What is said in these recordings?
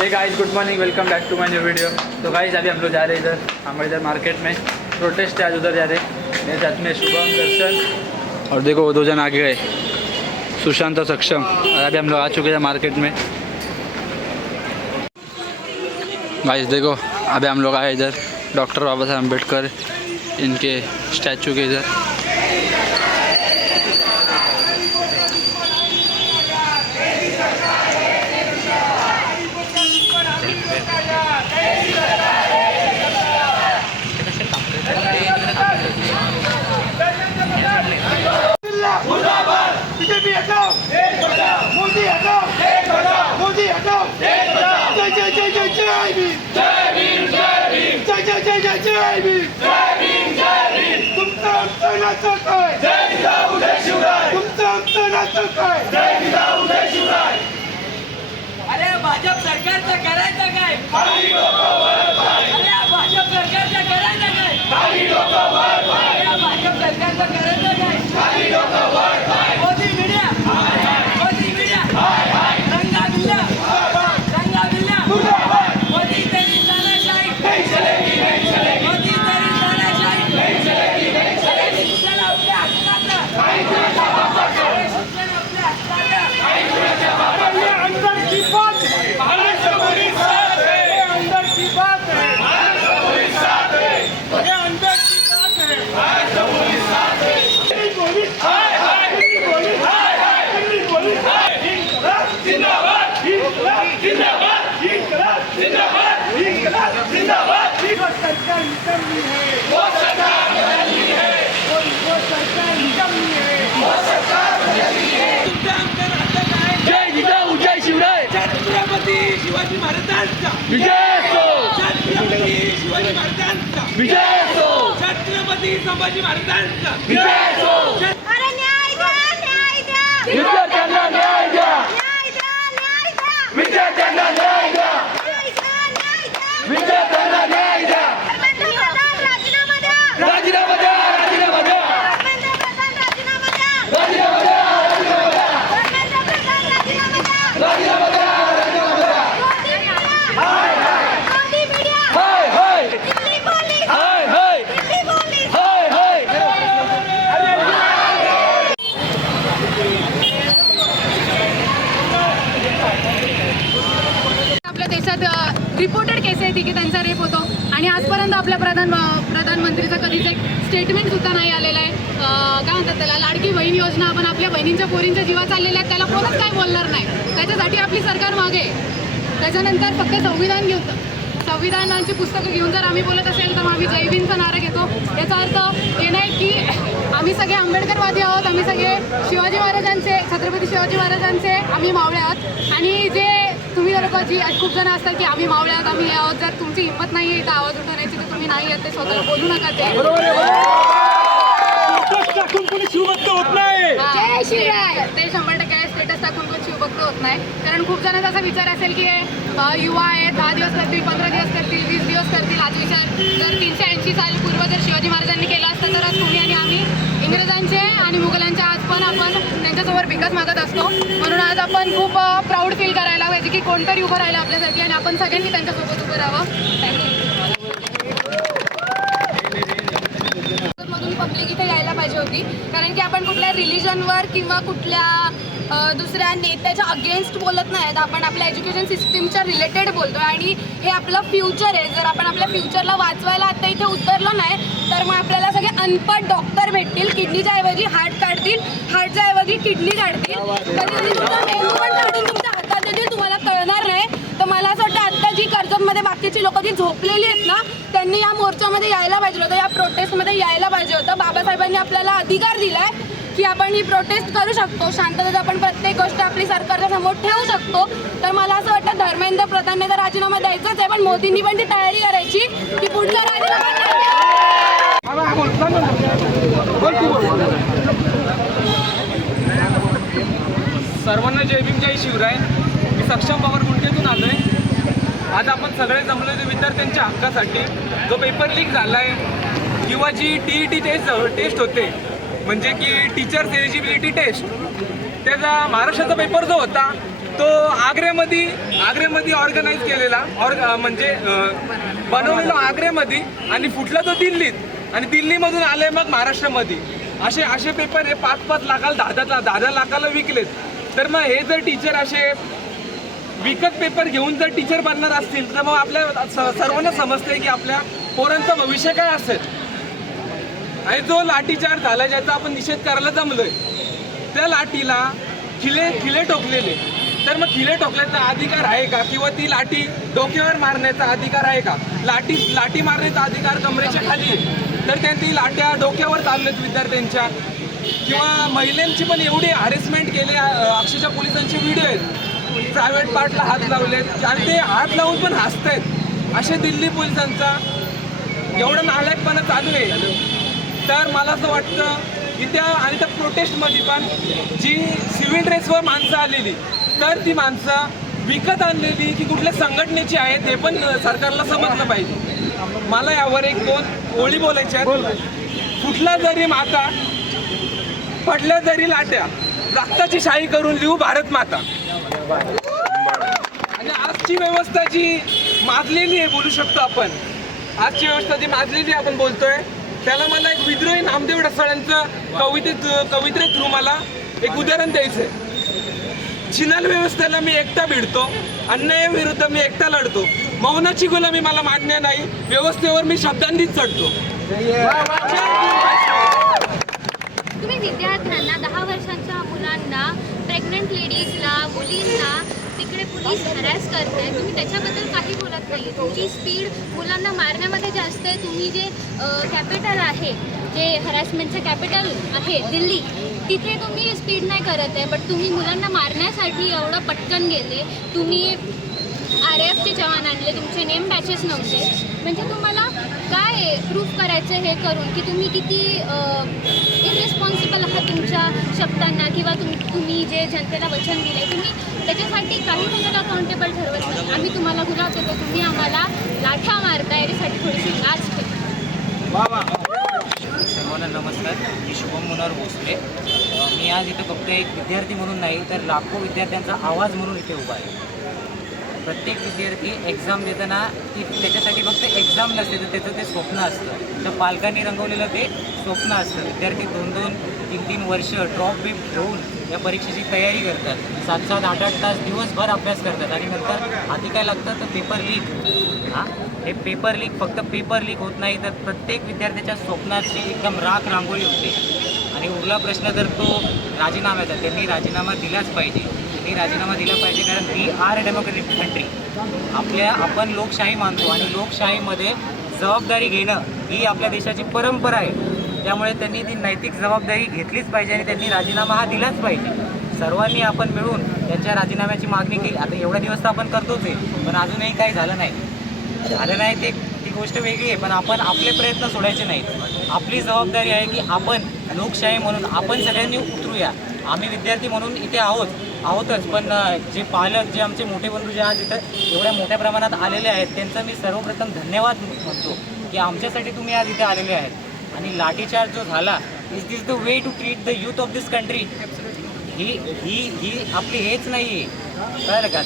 हे guys good morning, welcome back to my new video. तो guys अभी हम लोग जा रहे हैं हमारे इधर मार्केट में प्रोटेस्ट है, आज उधर जा रहे हैं। मेरे साथ में शुभम, दर्शन और देखो वो दो जन आगे गए, सुशांत और सक्षम। और अभी हम लोग आ चुके हैं मार्केट में। गाइस देखो अभी हम लोग आए इधर डॉक्टर बाबा साहब अम्बेडकर इनके स्टैचू के इधर। बीजेपी हटाओ, मोदी हटाओ, मोदी हटाओ। जय जय जय जय जय भीम, जय भीम जय भीम, जय जय जय जय जय भीम, जय भीम जय भीम। तुमचा आमचा नाचक आहे, जय जिजाऊ जय शिवराय। तुमचा आमचा नाचक आहे, जय जिजाऊ जय शिवराय। अरे भाजप सरकारचं करायचं काय? खाली डोकं वर पाय, अरे भाजप सरकारचं करायचं काय? खाली डोकं वर पाय, अरे भाजप सरकारचं करायचं काय? खाली डोकं वर पाय। मोदी मीडिया, मोदी मीडिया, रंगा बिल्ला, रंगा बिल्ला, मोदी तेरी तानाशाही नहीं चलेगी, नहीं चलेगी, मोदी तेरी तानाशाही नहीं चलेगी, नहीं चलेगी। शिक्षण आपल्या हक्काचं, काही कुणाच्या बापाचं, शिक्षण आपल्या हक्काचं। काही कुणाच्या बापाचं। ये अंदर की बात है, भारत सबकी साथ है। ये अंदर की बात है, भारत सबकी साथ है। ये अंदर की बात है, भारत सबकी साथ है। दिल्ली बोली हाय हाय, दिल्ली बोली हाय हाय, दिल्ली बोली हाय। इंकलाब जिंदाबाद, इंकलाब जिंदाबाद, इंकलाब जिंदाबाद, इंकलाब जिंदाबाद। वो सरकार निकलनी है, वो सरकार बदलनी है, वो सरकार निकलनी है, वो सरकार बदलनी है। तुमचं आमचं नाटक आहे जय जिजाऊ जय शिवराय, छत्रपती शिवाजी महाराजांचा, विजय असो, छत्रपती शिवाजी महाराजांचा, विजय असो, छत्रपती संभाजी महाराजांचा, विजय असो। अरे न्याय द्या, न्याय द्या, विद्यार्थ्यांना न्याय द्या, न्याय द्या, न्याय द्या, विद्यार्थ्यांना न्याय द्या, न्याय द्या, न्याय द्या। विद्यार्थ्यांना न्याय द्या। पंतप्रधान राजीनामा द्या, राजीनामा द्या, राजीनामा द्या, पंतप्रधान राजीनामा द्या, राजीनामा द्या, राजीनामा द्या, पंतप्रधान राजीनामा द्या। राजीनामा द्या, राजीनामा द्या। मोदी मीडिया, मोदी मीडिया, हाय हाय, दिल्ली पोलीस, हाय हाय, दिल्ली पोलीस। हाय हाय। आपल्या देशात रिपोर्टेड केस आहे की त्यांचा रेप होतो आणि आजपर्यंत आपल्या प्रधानमंत्रीचं कधीच एक स्टेटमेंट सुद्धा नाही आलेलं आहे. काय म्हणतात त्याला, लाडकी बहीण योजना आपण आपल्या बहिणींच्या पोरींच्या जीवा चाललेल्या आहेत, त्याला कोणच काय बोलणार नाही. त्याच्यासाठी आपली सरकार मागे आहे. त्याच्यानंतर फक्त संविधानाची पुस्तकं घेऊन जर आम्ही बोलत असेल तर आम्ही जय भीमचा नारा घेतो. याचा अर्थ हे नाही की आम्ही सगळे आंबेडकरवादी आहोत, आम्ही सगळे शिवाजी महाराजांचे, छत्रपती शिवाजी महाराजांचे आम्ही मावळे आहोत. आणि जे तुम्ही लोक जी खूप जण असतात की आम्ही मावळे आहोत, आम्ही हे आहोत, जर तुमची हिंमत नाही आहे इथं आवाज उठवण्याची तर तुम्ही नाही येत, ते स्वतःला बोलू नका. ते जय शिवराय. ते 100% आहे. स्टेटस टाकून कोण शिवभक्त होत नाही. कारण खूप जणांचा असा विचार असेल की युवा आहेत, 10 दिवस करतील, 15 दिवस करतील, 20 दिवस करतील. हाच विचार जर 380 साल पूर्व जर शिवाजी महाराजांनी केला असता तर आज तुम्ही आणि आम्ही इंग्रजांचे आणि मुघलांच्या आज पण आपण त्यांच्यासमोर भिकच मागत असतो. म्हणून आज आपण खूप प्राऊड फील करायला पाहिजे की कोणतरी उभं राहिलं आपल्यासाठी आणि आपण सगळ्यांनी त्यांच्यासोबत उभं राहावं. मधून पब्लिक इथे यायला पाहिजे होती, कारण की आपण कुठल्या रिलिजनवर किंवा कुठल्या दुसऱ्या नेत्याच्या अगेन्स्ट बोलत नाहीत. आपण आपल्या एज्युकेशन सिस्टीमच्या रिलेटेड बोलतो आणि हे आपलं फ्युचर आहे. जर आपण आपल्या फ्युचरला वाचवायला आता इथे उतरलो नाही तर मग आपल्याला सगळे अनपढ डॉक्टर भेटतील, किडनीच्या ऐवजी हार्ट काढतील, हार्टच्या ऐवजी किडनी काढतील, कधी तुमचा मेंदू पण काढून तुमच्या हातात देतील, तुम्हाला कळणार नाही. तर मला असं वाटतं आत्ता जी कर्जतमध्ये बाकीची लोक जी झोपलेली आहेत ना, त्यांनी या मोर्चामध्ये यायला पाहिजे होतं, या प्रोटेस्टमध्ये यायला पाहिजे होतं. बाबासाहेबांनी आपल्याला अधिकार दिलाय की आपण ही प्रोटेस्ट करू शकतो, शांततेत आपण प्रत्येक गोष्ट आपली सरकारच्या समोर ठेवू शकतो. तर मला असं वाटतं धर्मेंद्र प्रधानने तर राजीनामा द्यायचाच आहे, पण मोदींनी पण ती तयारी करायची की पुढचा राजीनामा सर्वांना जय भीम जय शिवराय. मी सक्षम पवार गुंठेतून आलो आहे. आज आपण सगळे जमलो आहे विद्यार्थ्यांच्या हक्कासाठी. जो पेपर लीक झाला आहे किंवा जी TET टेस्ट होते म्हणजे की टीचर्स एलिजिबिलिटी टेस्ट, त्याचा महाराष्ट्राचा पेपर जो होता तो आग्र्यामध्ये ऑर्गनाईज केलेला म्हणजे बनवलेला आग्र्यामध्ये आणि फुटला तो दिल्लीत आणि दिल्लीमधून आले मग महाराष्ट्रामध्ये. असे पेपर हे 5-5 लाखाला 10 लाखाला विकलेत. तर मग हे जर टीचर असे विकत पेपर घेऊन जर टीचर बनणार असतील तर मग आपल्या सर्वांना समजतंय की आपल्या पोरांचं भविष्य काय असेल. आणि जो लाठीचार्ज झाला ज्याचा आपण निषेध करायला जमलोय त्या लाठीला खिले टोकलेले. तर मग खिले टोकण्याचा अधिकार आहे का किंवा ती लाठी डोक्यावर मारण्याचा अधिकार आहे का? लाठी मारण्याचा अधिकार कमरेच्या खाली आहे. तर त्यांनी लाट्या डोक्यावर चाललेत विद्यार्थ्यांच्या किंवा महिलांची पण एवढी हॅरेसमेंट केली. अक्षरशः पोलिसांचे व्हिडिओ आहेत. प्रायव्हेट पार्टला हात लावलेत आणि ते हात लावून पण हसतायत. असे दिल्ली पोलिसांचा एवढा नालायकपणा चालू आहे. तर मला असं वाटतं की त्या प्रोटेस्टमध्ये पण जी सिव्हिल ड्रेसवर माणसं आलेली तर ती माणसं विकत आणलेली की कुठल्या संघटनेची आहेत हे पण सरकारला समजलं पाहिजे. मला यावर 1-2 ओळी बोलायच्या आहेत. फुटला जरी माता पडल्या जरी लाट्या रक्ताची शाही करून लिहू भारत माता. आणि आजची व्यवस्था जी माजलेली आहे बोलू शकतो आपण. आजची व्यवस्था जी माजलेली आपण बोलतोय त्याला मला एक विद्रोही नामदेव ढसाळांचं कविते थ्रू मला एक उदाहरण द्यायचं आहे. चिनाल व्यवस्थेला मी एकटा भिडतो, अन्यायाविरुद्ध मी एकटा लढतो, मौनाची गुलामी मला मान्य नाही, व्यवस्थेवर मी शब्दांनीच चढतो. तुम्ही विद्यार्थ्यांना 10 वर्षांच्या मुलांना, प्रेग्नंट लेडीजला, मुलींना तिकडे पोलीस हॅरॅस करताय. तुम्ही त्याच्याबद्दल काही बोलत नाही. तुमची स्पीड मुलांना मारण्यामध्ये जास्त आहे. तुम्ही जे कॅपिटल आहे, जे हॅरॅसमेंटचं कॅपिटल आहे दिल्ली, तिथे तुम्ही स्पीड नाही करत आहे. बट तुम्ही मुलांना मारण्यासाठी एवढं पटकन गेले. तुम्ही RAFचे जवान आणले, तुमचे नेम बॅचेस नव्हते. म्हणजे तुम्हाला काय प्रूफ करायचं हे करून की तुम्ही किती इररिस्पॉन्सिबल आहात तुमच्या शब्दांना किंवा तुम्ही जे जनतेला वचन दिले तुम्ही त्याच्यासाठी काही तुम्हाला अकाउंटेबल ठरवत नाही. आम्ही तुम्हाला गुलाब देतो, तुम्ही आम्हाला लाठा मारता, याच्यासाठी थोडीशी लाच ठेवा. सर्वांना नमस्कार. मी शुभम मुनार भोसले. मी आज इथं फक्त एक विद्यार्थी म्हणून नाही तर लाखो विद्यार्थ्यांचा आवाज म्हणून इथे उभा आहे. प्रत्येक विद्यार्थी एक्झाम देताना ती त्याच्यासाठी फक्त एक्झाम नसते तर त्याचं ते स्वप्न असतं. तर पालकांनी रंगवलेलं ते स्वप्न असतं. विद्यार्थी 2-2, 3-3 वर्ष ड्रॉप बीप घेऊन या परीक्षेची तयारी करतात. 7-7, 8-8 तास दिवसभर अभ्यास करतात आणि नंतर आधी काय लागतं तर पेपर लीक. हे पेपर लीक फक्त पेपर लीक होत नाही तर प्रत्येक विद्यार्थ्याच्या स्वप्नाची एकदम राख रांगोळी होते. आणि उरला प्रश्न तर तो राजीनाम्याचा. त्यांनी राजीनामा दिलाच पाहिजे. त्यांनी राजीनामा दिला पाहिजे कारण we are a democratic country. आपण लोकशाही मानतो आणि लोकशाहीमध्ये जबाबदारी घेणं ही आपल्या देशाची परंपरा आहे. त्यामुळे त्यांनी ती नैतिक जबाबदारी घेतलीच पाहिजे आणि त्यांनी राजीनामा हा दिलाच पाहिजे. सर्वांनी आपण मिळून त्यांच्या राजीनाम्याची मागणी केली. आता एवढा दिवस तर आपण करतोच आहे पण अजूनही काही झालं नाही ती गोष्ट वेगळी आहे. पण आपण आपले प्रयत्न सोडायचे नाहीत. आपली जबाबदारी आहे की आपण लोकशाही म्हणून आपण सगळ्यांनी उतरूया. आम्ही विद्यार्थी म्हणून इथे आहोतच पण जे पालक जे आमचे मोठे बंधू जे आज इथं एवढ्या मोठ्या प्रमाणात आलेले आहेत त्यांचा मी सर्वप्रथम धन्यवाद म्हणतो की आमच्यासाठी तुम्ही आज इथे आलेले आहेत. आणि लाठीचार्ज जो झाला is this the way to treat the youth of this country. ही आपली हेच नाही आहे कळलं का.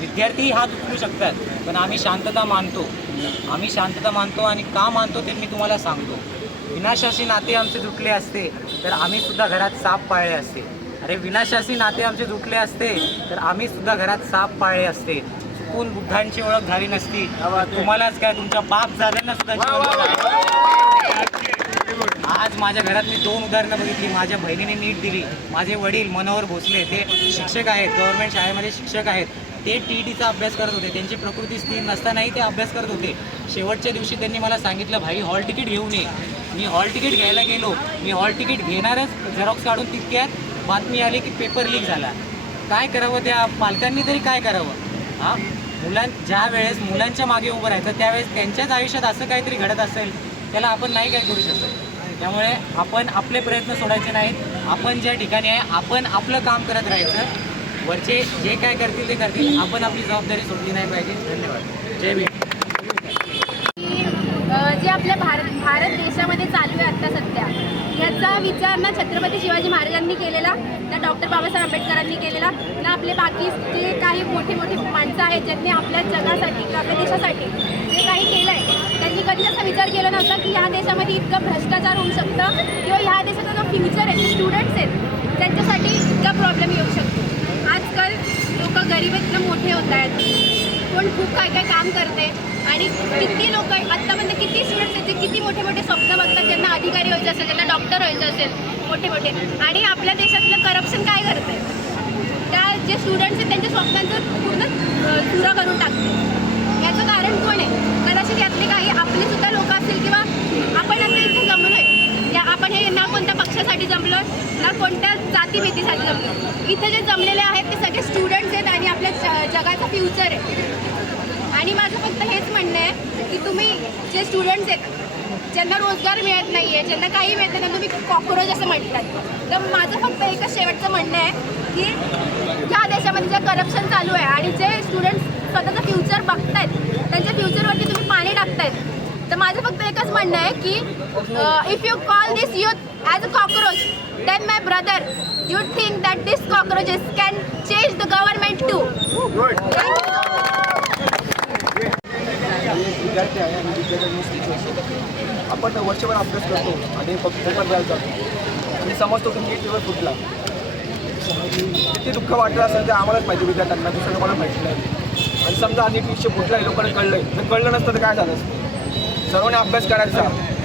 विद्यार्थी हात उचलू शकतात पण आम्ही शांतता मानतो आणि का मानतो ते मी तुम्हाला सांगतो. विनाशाशी नाते आमचे जुटले असते तर आम्ही सुद्धा घरात साप पाळले असते. अरे विनाशाशी नाते आमचे जुटले असते तर आम्ही सुद्धा घरात साप पाळले असते. चुकून बुद्धांची ओळख झाली नसती तुम्हालाच काय तुमच्या बाप दादांना सुद्धा. आज माझ्या घरात मी 2 उदाहरणं बघितली. माझ्या बहिणीने नीट दिली. माझे वडील मनोहर भोसले ते शिक्षक आहेत, गव्हर्नमेंट शाळेमध्ये शिक्षक आहेत. ते TETचा अभ्यास करत होते. त्यांची प्रकृती स्थिर नसतानाही ते अभ्यास करत होते. शेवटच्या दिवशी त्यांनी मला सांगितलं भाई हॉल तिकीट घेऊन ये. मी हॉल तिकीट घ्यायला गेलो. मी हॉल तिकीट घेणारच झेरॉक्स काढून तितक्यात बातमी आली की पेपर लीक झाला. काय करावं त्या पालकांनी तरी काय करावं. ज्या वेळेस मुलांच्या मागे उभं राहायचं त्यावेळेस त्यांच्याच आयुष्यात असं काहीतरी घडत असेल त्याला आपण नाही काय करू शकतो. त्यामुळे आपण आपले प्रयत्न सोडायचे नाहीत. आपण ज्या ठिकाणी आहे आपण आपलं काम करत राहायचं. वरचे जे काय करतील ते करतील. आपण आपली जबाबदारी सोडली नाही पाहिजे. धन्यवाद. जय भीम. जे आपल्या भारत देशामध्ये चालू आहे आत्ता सध्या, ह्याचा ह्याचा विचार ना छत्रपती शिवाजी महाराजांनी केलेला, ना डॉक्टर बाबासाहेब आंबेडकरांनी केलेला, ना आपले बाकी जे काही मोठे मोठे माणसं आहेत ज्यांनी आपल्या जगासाठी किंवा आपल्या देशासाठी जे काही केलं आहे त्यांनी कधी असा विचार केला नव्हता की ह्या देशामध्ये इतकं भ्रष्टाचार होऊ शकतं किंवा ह्या देशाचा जो फ्युचर आहे, जे स्टुडंट्स आहेत त्यांच्यासाठी इतका प्रॉब्लेम येऊ शकतो. आजकाल लोक गरिबीतनं मोठे होत आहेत, कोण खूप काय काय काम करते आणि किती लोक आत्तापर्यंत किती स्टुडंट्स आहेत जे किती मोठे मोठे स्वप्न बघतात, ज्यांना अधिकारी व्हायचं असेल, ज्यांना डॉक्टर व्हायचं असेल मोठे मोठे, आणि आपल्या देशातलं करप्शन काय करते, त्या जे स्टुडंट्स आहेत त्यांच्या स्वप्नांचं पूर्ण चुरा करून टाकते. याचं कारण कोण आहे? कदाचित यातले काही आपले सुद्धा लोक असतील किंवा आपण आता इथे जमलोय, या आपण हे ना कोणत्या पक्षासाठी जमलो ना कोणत्या जातीभेदीसाठी जमलो. इथे जे जमलेले आहेत ते सगळे स्टुडंट्स आहेत आणि आपल्या जगाचं फ्युचर आहे. आणि माझं फक्त हेच म्हणणं आहे की तुम्ही जे स्टुडंट्स आहेत ज्यांना रोजगार मिळत नाही आहे, ज्यांना काही मिळत नाही, तुम्ही कॉक्रोच असं म्हणतात. तर माझं फक्त एकच शेवटचं म्हणणं आहे की ह्या देशामध्ये जे करप्शन चालू आहे आणि जे स्टुडंट्स स्वतःचं फ्युचर बघतायत त्यांच्या फ्युचरवरती तुम्ही पाणी टाकतायत, तर माझं फक्त एकच म्हणणं आहे की if you call this youth as a cockroach, then my brother you think that this cockroaches can change the government too. विद्यार्थी आहे आणि विद्यार्थ्यांनी आपण वर्षभर अभ्यास करतो आणि पेपर द्यायला जातो आणि समजतो की नीट दिवस फुटला. किती दुःख वाटलं असेल ते आम्हालाच माहिती, विद्यार्थ्यांना दुसरं कोणाला माहिती नाही. आणि समजा नीट विषय फुटला आहे, लोकांना कळलं जर कळलं नसतं तर काय झालं असतं. सर्वांनी अभ्यास करायचा,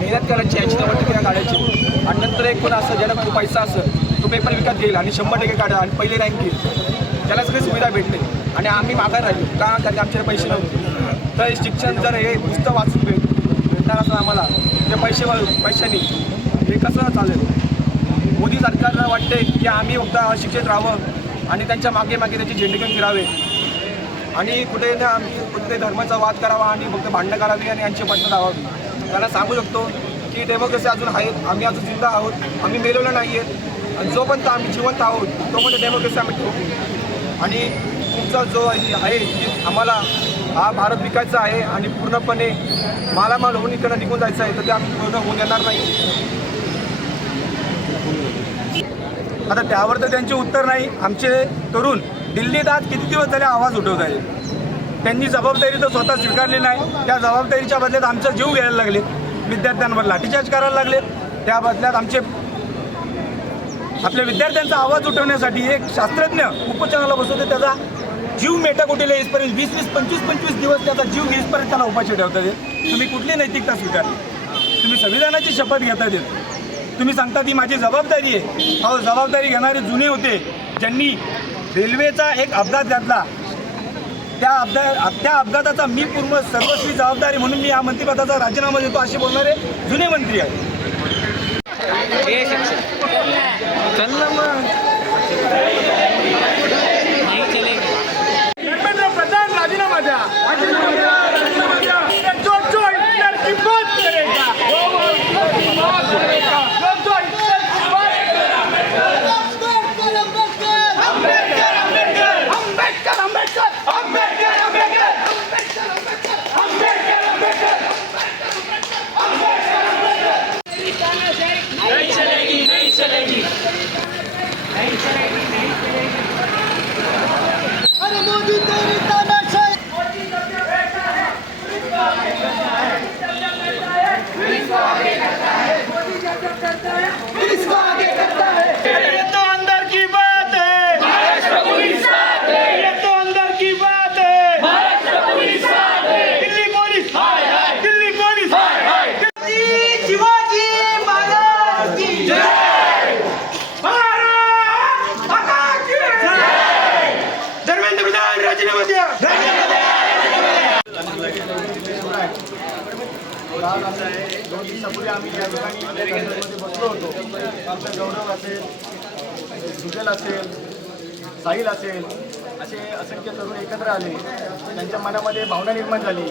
मेहनत करायची, 80-90% काढायची आणि नंतर एक कोण असं ज्याला खूप पैसा असेल तो पेपर विकत घेईल आणि 100% काढा आणि पहिले रँक घेईल, त्याला सगळी सुविधा भेटते आणि आम्ही माघार राहिलो का? कारण आमच्याकडे पैसे नव्हते. तर शिक्षण जर हे पुस्तक वाचून भेटणार असं आम्हाला ते पैशाने हे कसं चालेल? मोदी सरकारला वाटते की आम्ही फक्त शिक्षित राहावं आणि त्यांच्या मागे मागे त्याची झेंडेकन फिरावे आणि कुठे ना आम्ही कुठे धर्माचा वाद करावा आणि फक्त भांडणं करावी आणि यांची पटणं लावावी. त्यांना सांगू शकतो की डेमोक्रेसी अजून आहेत, आम्ही अजून जिंदा आहोत, आम्ही मेलेलो नाही आहेत आणि जोपर्यंत आम्ही जिवंत आहोत तोपर्यंत डेमोक्रेसी आम्ही ठेवू. आणि तुमचा जो आहे की आम्हाला हा भारत विकायचा आहे आणि पूर्णपणे मालामाल होऊन इकडं निघून जायचं आहे, तर ते आम्ही पूर्ण होऊन देणार नाही. आता त्यावर तर त्यांचे उत्तर नाही. आमचे तरुण दिल्लीत आज किती दिवस झाले आवाज उठवत आहेत. त्यांनी जबाबदारी तर स्वतः स्वीकारली नाही. त्या जबाबदारीच्या बदल्यात आमचा जीव घ्यायला लागले, विद्यार्थ्यांवर लाठीचार्ज करायला लागलेत. त्या बदल्यात आपल्या विद्यार्थ्यांचा आवाज उठवण्यासाठी एक शास्त्रज्ञ उपोषणाला बसवते, त्याचा जीव मेटाकुटीला येईपर्यंत 20-25 दिवस त्याचा जीव घेईपर्यंत त्याला उपाशी ठेवतात. तुम्ही कुठली नैतिकता स्वीकारली? तुम्ही संविधानाची शपथ घेतात. तुम्ही सांगता ती माझी जबाबदारी आहे. अहो, जबाबदारी घेणारे जुने होते ज्यांनी रेल्वेचा एक अपघात घातला. त्या अपघाताचा मी पूर्ण सर्वस्वी जबाबदारी म्हणून मी या मंत्रिपदाचा राजीनामा देतो असे बोलणारे जुने मंत्री आहेत. चल ना मग. धर्मेंद्र प्रधान राजीनामा द्या, राजीनामा द्या. जो हिटलर की बात करेगा, जो हिटलर की बात करेगा, जो हिटलर की बात करेगा. अरे मोदी तेरी तानाशाही इसको आगे करता है. ये तो अंदर की बात है, ये तो अंदर की बात है. Delhi police, Delhi police. शिवाजी महाराज की जय. भारत माता की जय. धर्मेंद्र प्रधान राजीनामा द्या. दोन दिवसापूर्वी आम्ही या ठिकाणी बसलो होतो. आमचा गौरव असेल, सुजल असेल, साहिल असेल, असे असंख्य तरुण एकत्र आले. त्यांच्या मनामध्ये भावना निर्माण झाली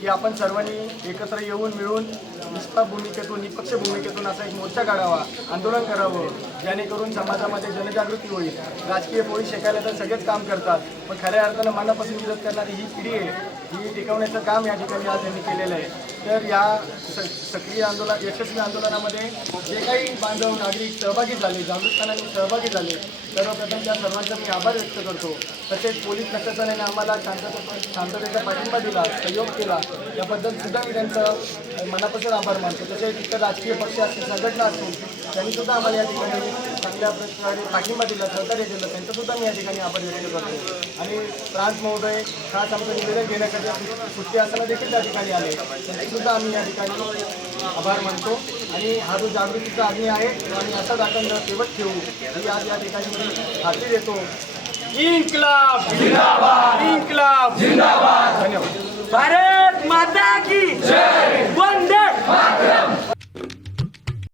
की आपण सर्वांनी एकत्र येऊन मिळून निष्पक्ष भूमिकेतून असा एक मोर्चा काढावा, आंदोलन करावं, जेणेकरून समाजामध्ये जनजागृती होईल. राजकीय पोळी शेकायला तर सगळेच काम करतात, पण खऱ्या अर्थानं मनापासून विरोध करणारी ही पिढी आहे, ही टिकवण्याचं काम या ठिकाणी आज त्यांनी केलेलं आहे. तर या सक्रिय आंदोलन यशस्वी आंदोलनामध्ये जे काही बांधव नागरिक सहभागी झाले, जागरूकपणाने सहभागी झाले, सर्वप्रथम त्या सर्वांचा मी आभार व्यक्त करतो. तसेच पोलीस प्रशासनाने आम्हाला शांततेचा पाठिंबा दिला, सहयोग केला, याबद्दल सुद्धा मी त्यांचं मनापासून आभार मानतो. तसेच इतर राजकीय पक्ष असतील, संघटना असतील, त्यांनी सुद्धा आम्हाला या ठिकाणी चांगल्या प्रकारे पाठिंबा दिला, सहकार्य दिलं, त्यांचं सुद्धा मी या ठिकाणी आभार व्यक्त करतो. आणि प्रांत महोदय खास आमचं निवेदन घेण्यासाठी सुट्टी असताना देखील त्या ठिकाणी आले, त्यांचे सुद्धा आम्ही या ठिकाणी आभार मानतो. आणि हा जो जागृतीचा अग्नी आहे तो आम्ही असाच अखंड सेवत ठेवू ही आज या ठिकाणी मी खात्री देतो. इन्क्लाब जिंदाबाद, इन्क्लाब जिंदाबाद. धन्यवाद. भारत माता की जय. वंदे